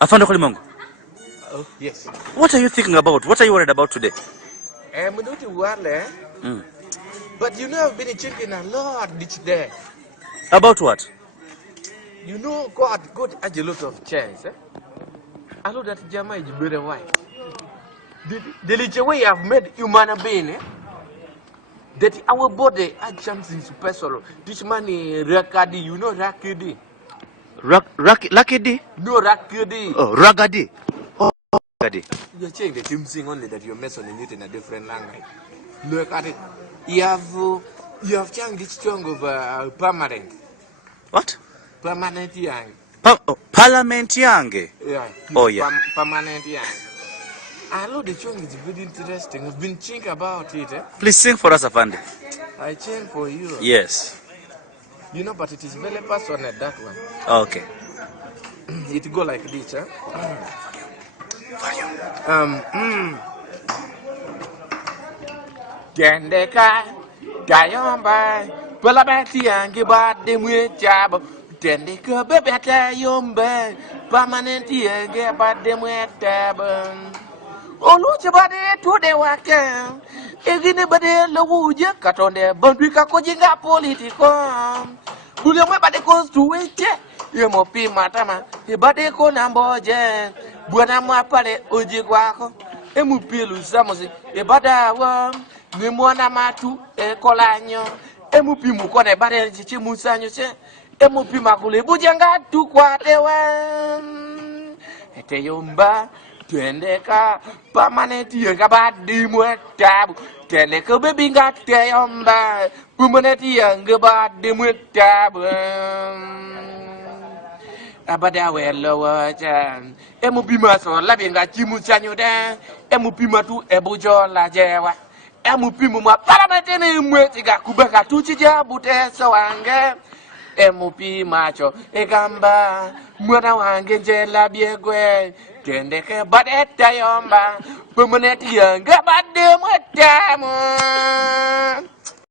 Afande Kolimongo. Oh, yes. What are you thinking about? What are you worried about today? I'm not worried. But you know, I've been thinking a lot this day. About what? You know, God has a lot of chance. I know that Jama is very wise. The little way I've made human being, that our body has something special. This man is Rakadi, you know Rakadi? Lucky No, Rakadi. Oh, Ragadi. Oh, Ragadi. You're saying the same thing only that you're mentioning it in a different language. Look at it. You have changed this tongue of permanent. What? Permanent young. Parliament yange. Yeah. Oh, yeah. Permanent young. I know the song is very interesting. I've been thinking about it. Please sing for us, Afande. I sing for you. Yes. You know, but it is very personal, that one. Okay. It go like this, Tendeka, Gayomba, Palabati and Gibat de Muchab, Tendeka, Bebeta Yomba, Permanenti and Gibat de Muetab. Oh, look about it to the worker. Anybody, Lawuja, Catonde, Bondrika Kojinga political. Bulama bade konstruite yemo pi matama ibade ko namboje buana mapale oji kwako emupilu samosi ibada wa ni mwana matu ekolanyo emupi mukone bade chichi musanyo che emupi makule bujanga tu kwa dewa ete yomba twendeka permanenti yenga badi mwetabu Teleka baby got yomba Pumaneti younger but the mutab Abadawe lower chan Emupima so loving at Chimusanyo dan Emupima to Ebujo la Jewa Emupima Paramatene Mwetiga Kubaka Tuchija Bute so anger Emupi macho Egamba Mwana wange jela biegwe Tendeke but eta yomba Pumaneti younger but the mutab